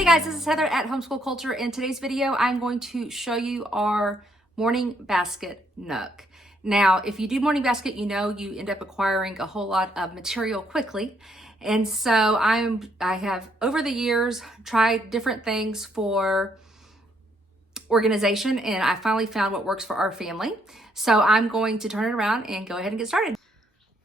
Hey guys, this is Heather at Homeschool Culture. In today's video, I'm going to show you our morning basket Nook. Now, if you do morning basket, you know you end up acquiring a whole lot of material quickly. And so I have over the years tried different things for organization, and I finally found what works for our family. So I'm going to turn it around and go ahead and get started.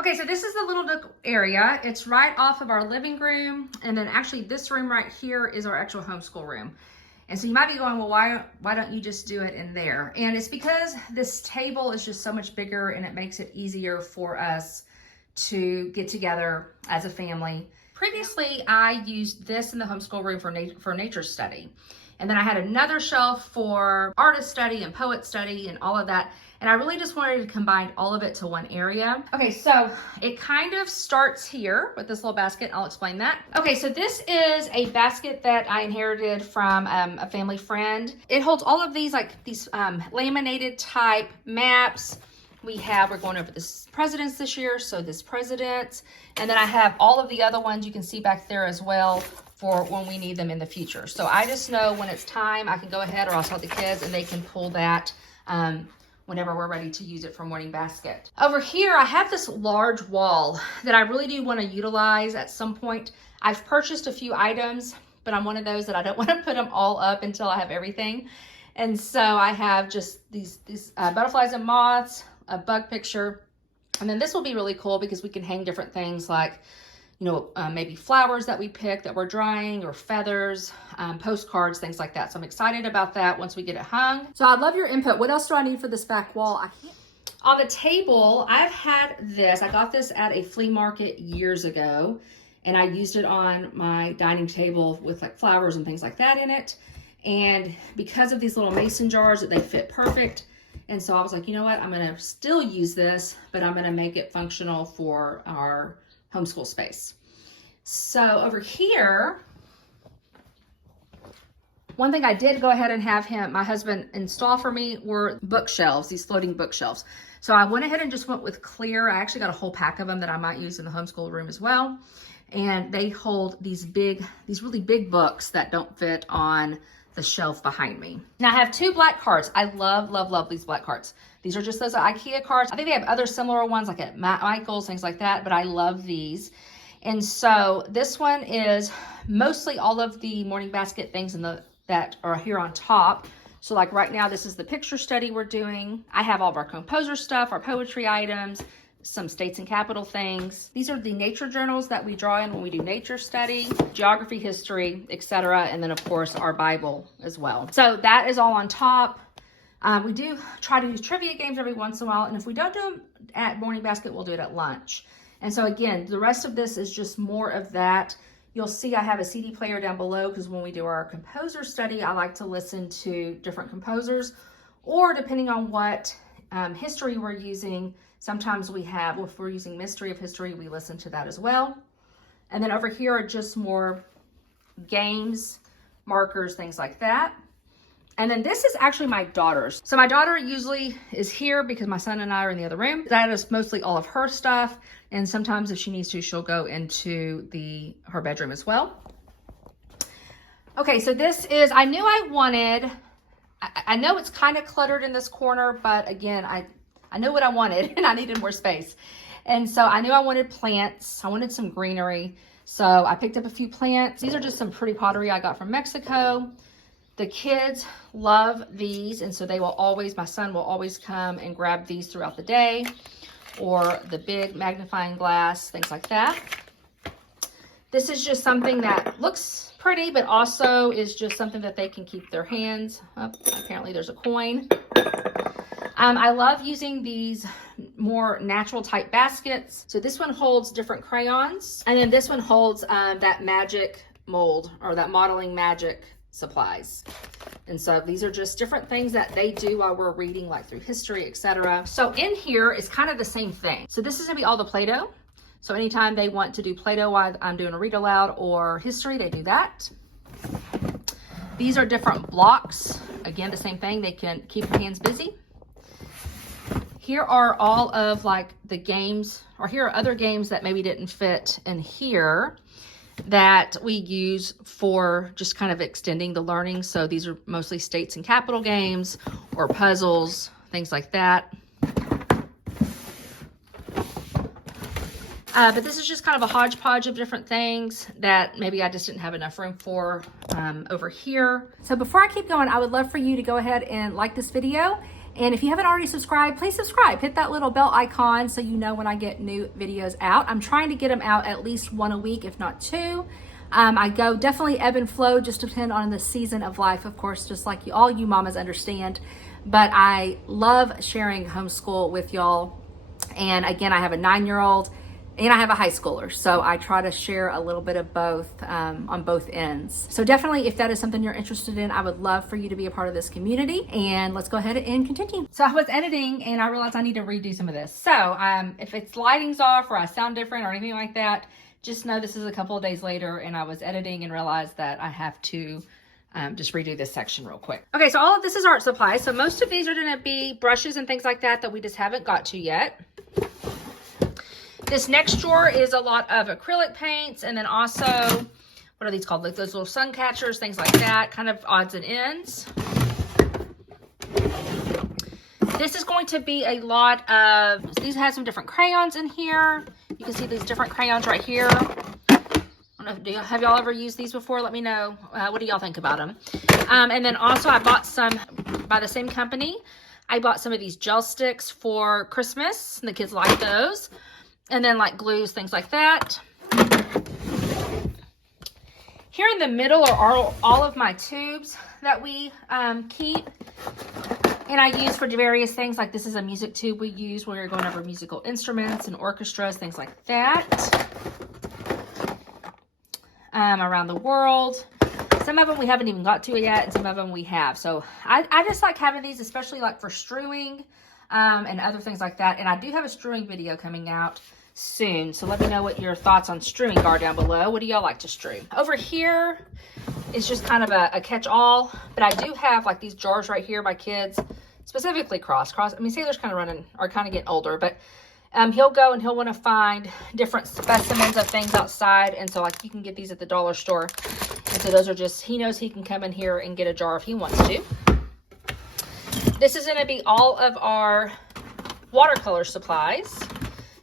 Okay, so this is the little Nook area. It's right off of our living room, and then actually this room right here is our actual homeschool room. And so you might be going, well, why don't you just do it in there? And it's because this table is just so much bigger, and it makes it easier for us to get together as a family. Previously, I used this in the homeschool room for nature study. And then I had another shelf for artist study and poet study and all of that. And I really just wanted to combine all of it to one area. Okay, so it kind of starts here with this little basket. I'll explain that. Okay, so this is a basket that I inherited from a family friend. It holds all of these, like these laminated type maps. We're going over this presidents this year, so this presidents. And then I have all of the other ones you can see back there as well for when we need them in the future. So I just know when it's time, I can go ahead, or I'll tell the kids and they can pull that whenever we're ready to use it for morning basket. Over here, I have this large wall that I really do want to utilize at some point. I've purchased a few items, but I'm one of those that I don't want to put them all up until I have everything. And so I have just these butterflies and moths, a bug picture, and then this will be really cool because we can hang different things like, you know, maybe flowers that we pick that we're drying, or feathers, postcards, things like that. So I'm excited about that once we get it hung. So I'd love your input. What else do I need for this back wall? On the table, I've had this. I got this at a flea market years ago, and I used it on my dining table with like flowers and things like that in it. And because of these little mason jars, that they fit perfect. And so I was like, you know what? I'm going to still use this, but I'm going to make it functional for our homeschool space. So over here, one thing I did go ahead and have my husband install for me were bookshelves, these floating bookshelves. So I went ahead and just went with clear. I actually got a whole pack of them that I might use in the homeschool room as well. And they hold these really big books that don't fit on the shelf behind me. Now I have two black cards. I love these black cards. These are just those IKEA cards. I think they have other similar ones like at Michael's, things like that, but I love these. And so this one is mostly all of the morning basket things that are here on top. So like right now, this is the picture study we're doing. I have all of our composer stuff, our poetry items, some states and capital things. These are the nature journals that we draw in when we do nature study, geography, history, etc. And then of course our Bible as well. So that is all on top. We do try to use trivia games every once in a while. And if we don't do them at morning basket, we'll do it at lunch. And so again, the rest of this is just more of that. You'll see I have a CD player down below because when we do our composer study, I like to listen to different composers, or depending on what history we're using, sometimes if we're using Mystery of History, we listen to that as well. And then over here are just more games, markers, things like that. And then this is actually my daughter's. So my daughter usually is here because my son and I are in the other room. That is mostly all of her stuff. And sometimes if she needs to, she'll go into her bedroom as well. Okay, so this is, I knew I know it's kind of cluttered in this corner, but again, I know what I wanted and I needed more space. And so I knew I wanted plants. I wanted some greenery. So I picked up a few plants. These are just some pretty pottery I got from Mexico. The kids love these, and so my son will always come and grab these throughout the day, or the big magnifying glass, things like that. This is just something that looks pretty, but also is just something that they can keep their hands. Oh, apparently there's a coin. I love using these more natural type baskets. So this one holds different crayons, and then this one holds that magic mold, or that modeling magic supplies. And so these are just different things that they do while we're reading, like through history, etc. So in here is kind of the same thing. So this is gonna be all the Play-Doh. So anytime they want to do Play-Doh while I'm doing a read aloud or history, they do that. These are different blocks. Again, the same thing, they can keep your hands busy. Here are all of like the games, or here are other games that maybe didn't fit in here. that we use for just kind of extending the learning. So these are mostly states and capital games or puzzles, things like that. But this is just kind of a hodgepodge of different things that maybe I just didn't have enough room for over here. So before I keep going, I would love for you to go ahead and like this video. And if you haven't already subscribed, please subscribe. Hit that little bell icon so you know when I get new videos out. I'm trying to get them out at least one a week, if not two. I go definitely ebb and flow, just depend on the season of life, of course, just like all you mamas understand. But I love sharing homeschool with y'all. And again, I have a 9-year-old and I have a high schooler. So I try to share a little bit of both on both ends. So definitely, if that is something you're interested in, I would love for you to be a part of this community. And let's go ahead and continue. So I was editing and I realized I need to redo some of this. So if it's lighting's off or I sound different or anything like that, just know this is a couple of days later and I was editing and realized that I have to just redo this section real quick. Okay, so all of this is art supplies. So most of these are gonna be brushes and things like that we just haven't got to yet. This next drawer is a lot of acrylic paints, and then also, what are these called? Like those little sun catchers, things like that, kind of odds and ends. This is going to be a lot of, these have some different crayons in here. You can see these different crayons right here. I don't know, have y'all ever used these before? Let me know. What do y'all think about them? And then also I bought some by the same company. I bought some of these gel sticks for Christmas, and the kids like those. And then like glues, things like that. Here in the middle are all of my tubes that we keep. And I use for various things. Like this is a music tube we use when we're going over musical instruments and orchestras, things like that. Around the world. Some of them we haven't even got to yet, and some of them we have. So I just like having these, especially like for strewing and other things like that. And I do have a strewing video coming out soon. So let me know what your thoughts on strewing are down below. What do y'all like to strew? Over here is just kind of a catch-all, but I do have like these jars right here by kids, specifically Cross. I mean, Sailor's kind of running, or kind of getting older, but he'll go and he'll want to find different specimens of things outside. And so like you can get these at the dollar store. And so those are just, he knows he can come in here and get a jar if he wants to. This is going to be all of our watercolor supplies.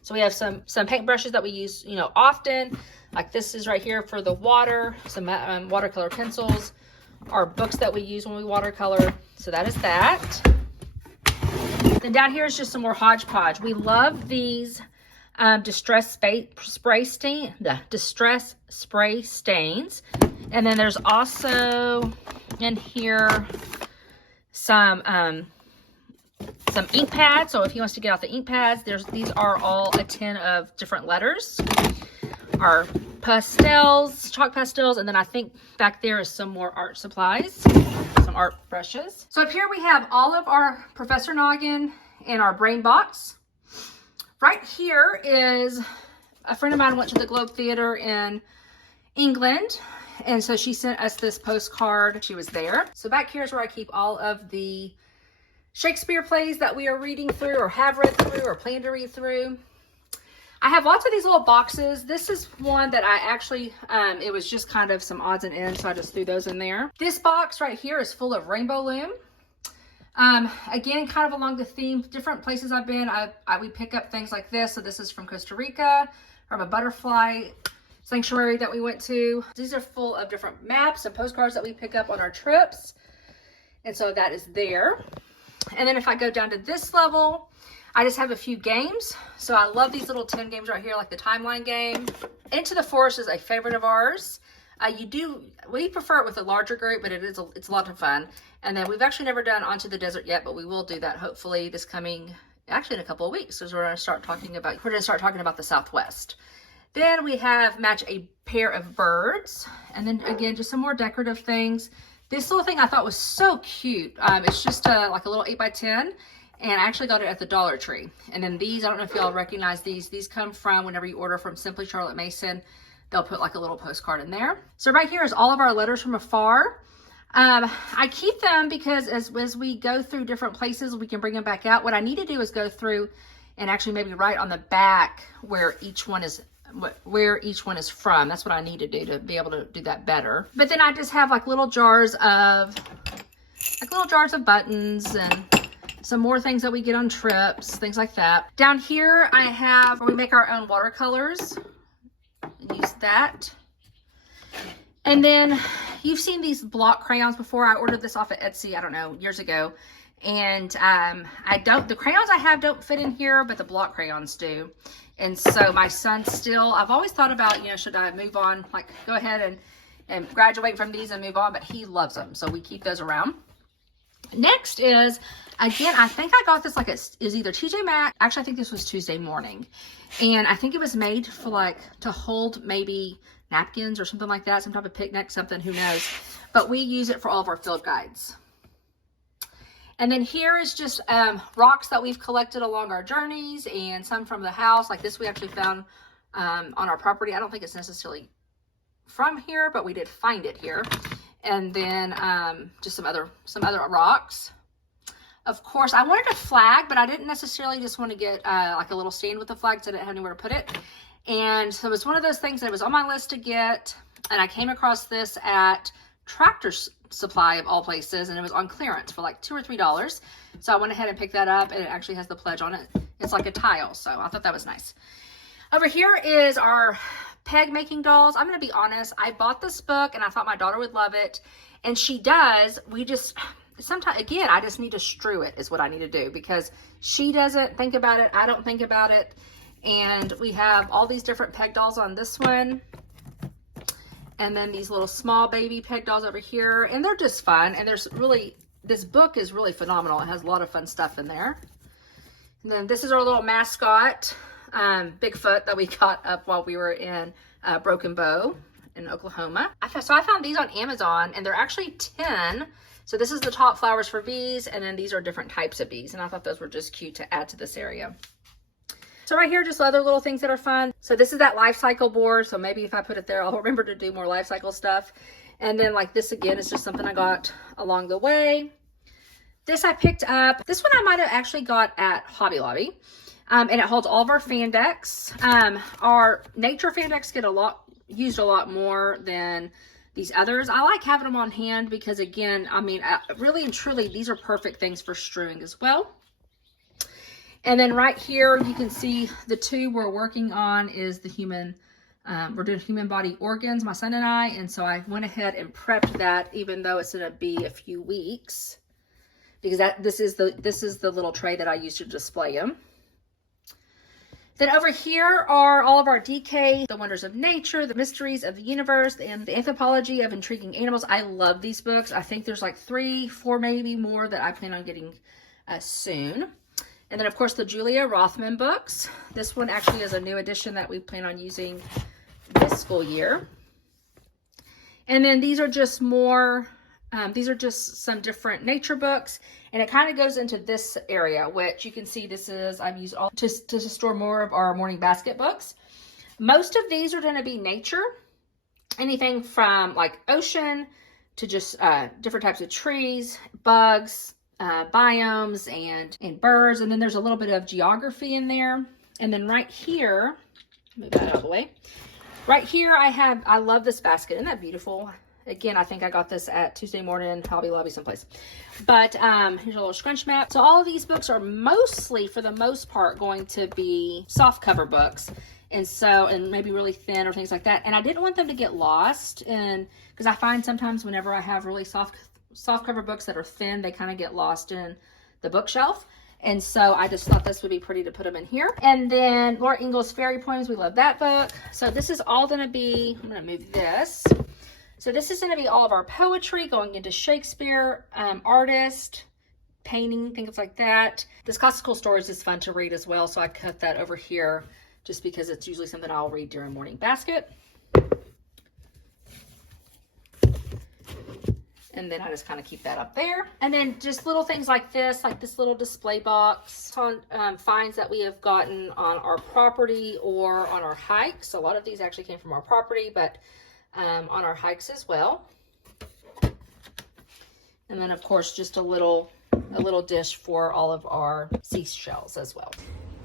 So we have some paintbrushes that we use, you know, often. Like this is right here for the water, some watercolor pencils, our books that we use when we watercolor. So that is that. Then down here is just some more hodgepodge. We love these distress spray stains. And then there's also in here some ink pads. So if he wants to get out the ink pads, these are all a tin of different letters. Our pastels, chalk pastels, and then I think back there is some more art supplies, some art brushes. So up here we have all of our Professor Noggin and our brain box. Right here is a friend of mine went to the Globe Theater in England, and so she sent us this postcard. She was there. So back here is where I keep all of the Shakespeare plays that we are reading through or have read through or plan to read through. I have lots of these little boxes. This is one that I actually, it was just kind of some odds and ends, so I just threw those in there. This box right here is full of rainbow loom. Again, kind of along the theme, different places I've been, we pick up things like this. So this is from Costa Rica, from a butterfly sanctuary that we went to. These are full of different maps and postcards that we pick up on our trips. And so that is there. And then if I go down to this level, I just have a few games. So I love these little 10 games right here, like the timeline game. Into the Forest is a favorite of ours. We prefer it with a larger group, but it's a lot of fun. And then we've actually never done Onto the Desert yet, but we will do that hopefully this coming, actually in a couple of weeks, because we're going to start talking about the Southwest. Then we have Match a Pair of Birds. And then again, just some more decorative things. This little thing I thought was so cute. It's just like a little 8x10. And I actually got it at the Dollar Tree. And then these, I don't know if y'all recognize these. These come from whenever you order from Simply Charlotte Mason. They'll put like a little postcard in there. So right here is all of our letters from afar. I keep them because as we go through different places, we can bring them back out. What I need to do is go through and actually maybe write on the back where each one is where each one is from. That's what I need to do to be able to do that better. But then I just have like little jars of buttons and some more things that we get on trips, things like that. Down here I have where we make our own watercolors and use that. And then you've seen these block crayons before. I ordered this off of Etsy, I don't know, years ago. And the crayons I have don't fit in here, but the block crayons do. And so my son still, I've always thought about, you know, should I move on, like go ahead and graduate from these and move on, but he loves them. So we keep those around. Next is, again, I think I got this like it is either TJ Maxx. Actually, I think this was Tuesday morning. And I think it was made for like to hold maybe napkins or something like that, some type of picnic, something, who knows. But we use it for all of our field guides. And then here is just rocks that we've collected along our journeys and some from the house. Like this we actually found on our property. I don't think it's necessarily from here, but we did find it here. And then just some other rocks. Of course, I wanted a flag, but I didn't necessarily just want to get like a little stand with the flag, so I didn't have anywhere to put it. And so it was one of those things that was on my list to get. And I came across this at Tractor Supply of all places, and it was on clearance for like $2 or $3. So I went ahead and picked that up, and it actually has the pledge on it. It's like a tile, so I thought that was nice. Over here is our peg making dolls. I'm going to be honest, I bought this book and I thought my daughter would love it, and she does. We just sometimes, again, I just need to strew it is what I need to do, because she doesn't think about it, I don't think about it. And we have all these different peg dolls on this one. And then these little small baby peg dolls over here. And they're just fun. And this book is really phenomenal. It has a lot of fun stuff in there. And then this is our little mascot, Bigfoot, that we got up while we were in Broken Bow in Oklahoma. So I found these on Amazon, and they're actually 10. So this is the top flowers for bees. And then these are different types of bees. And I thought those were just cute to add to this area. So right here, just other little things that are fun. So this is that life cycle board. So maybe if I put it there, I'll remember to do more life cycle stuff. And then like this again is just something I got along the way. This I picked up. This one I might have actually got at Hobby Lobby. And it holds all of our fan decks. Our nature fan decks get used a lot more than these others. I like having them on hand because, again, I mean, really and truly, these are perfect things for strewing as well. And then right here, you can see the two we're working on is the human, we're doing human body organs, my son and I. And so I went ahead and prepped that, even though it's going to be a few weeks, because this is the little tray that I use to display them. Then over here are all of our DK, the wonders of nature, the mysteries of the universe, and the anthropology of intriguing animals. I love these books. I think there's like 3, 4, maybe more that I plan on getting soon. And then, of course, the Julia Rothman books. This one actually is a new edition that we plan on using this school year. And then these are just more, these are just some different nature books. And it kind of goes into this area, which you can see this is, I've used all to store more of our morning basket books. Most of these are going to be nature. Anything from like ocean to just different types of trees, bugs, biomes and birds. And then there's a little bit of geography in there. And then right here, move that out of the way. Right here I love this basket. Isn't that beautiful? Again, I think I got this at Tuesday morning, Hobby Lobby someplace. But here's a little scrunch map. So all of these books are mostly, for the most part, going to be soft cover books. And maybe really thin or things like that. And I didn't want them to get lost. And because I find sometimes whenever I have really soft cover books that are thin, they kind of get lost in the bookshelf. And so I just thought this would be pretty to put them in here. And then Laura Ingalls Fairy Poems, we love that book. So this is all going to be, I'm going to move this. So this is going to be all of our poetry going into Shakespeare, artist, painting, things like that. This Classical Stories is fun to read as well. So I cut that over here just because it's usually something I'll read during Morning Basket. And then I just kind of keep that up there. And then just little things like this little display box on finds that we have gotten on our property or on our hikes. A lot of these actually came from our property, but on our hikes as well. And then of course, just a little dish for all of our seashells as well.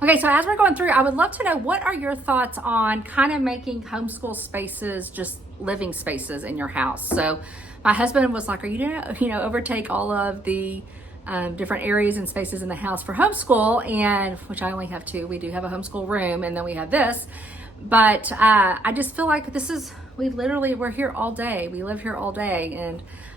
Okay, so as we're going through, I would love to know, what are your thoughts on kind of making homeschool spaces just living spaces in your house? So my husband was like, are you gonna, overtake all of the different areas and spaces in the house for homeschool? And which I only have two. We do have a homeschool room, and then we have this. But I just feel like we're here all day. We live here all day,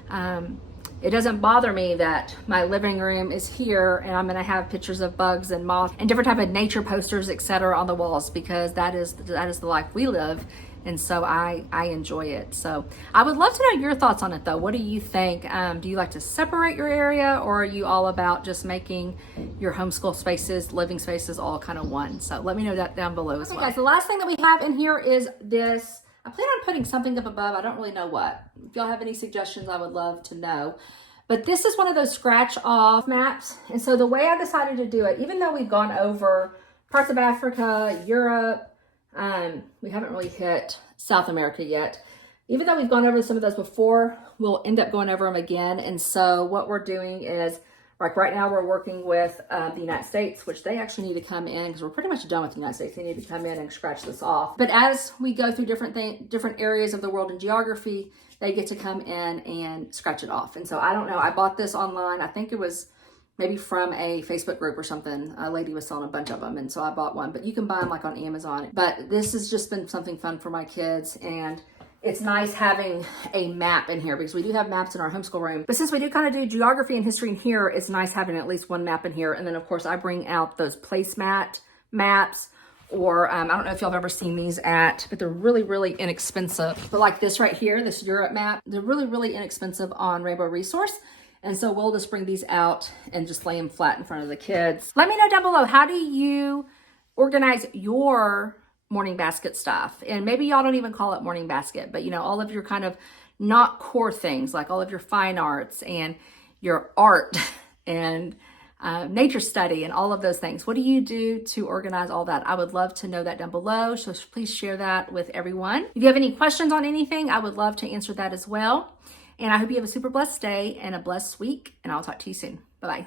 and it doesn't bother me that my living room is here and I'm gonna have pictures of bugs and moths and different type of nature posters, etc., on the walls, because that is the life we live. And so I enjoy it. So I would love to know your thoughts on it though. What do you think? Do you like to separate your area, or are you all about just making your homeschool spaces, living spaces, all kind of one? So let me know that down below as well. Guys, the last thing that we have in here is this. I plan on putting something up above. I don't really know what. If y'all have any suggestions, I would love to know. But this is one of those scratch off maps. And so the way I decided to do it, even though we've gone over parts of Africa, Europe, we haven't really hit South America yet. Even though we've gone over some of those before, we'll end up going over them again. And so what we're doing is, like right now we're working with the United States, which they actually need to come in, because we're pretty much done with the United States. They need to come in and scratch this off. But as we go through different areas of the world in geography, they get to come in and scratch it off. And so I don't know, I bought this online. I think it was maybe from a Facebook group or something. A lady was selling a bunch of them, and so I bought one. But you can buy them like on Amazon. But this has just been something fun for my kids, and it's nice having a map in here, because we do have maps in our homeschool room. But since we do kind of do geography and history in here, it's nice having at least one map in here. And then of course I bring out those placemat maps, or I don't know if y'all have ever seen these but they're really, really inexpensive. But like this right here, this Europe map, they're really, really inexpensive on Rainbow Resource. And so we'll just bring these out and just lay them flat in front of the kids. Let me know down below, how do you organize your morning basket stuff? And maybe y'all don't even call it morning basket, but all of your kind of not core things, like all of your fine arts and your art and nature study and all of those things. What do you do to organize all that? I would love to know that down below. So please share that with everyone. If you have any questions on anything, I would love to answer that as well. And I hope you have a super blessed day and a blessed week, and I'll talk to you soon. Bye-bye.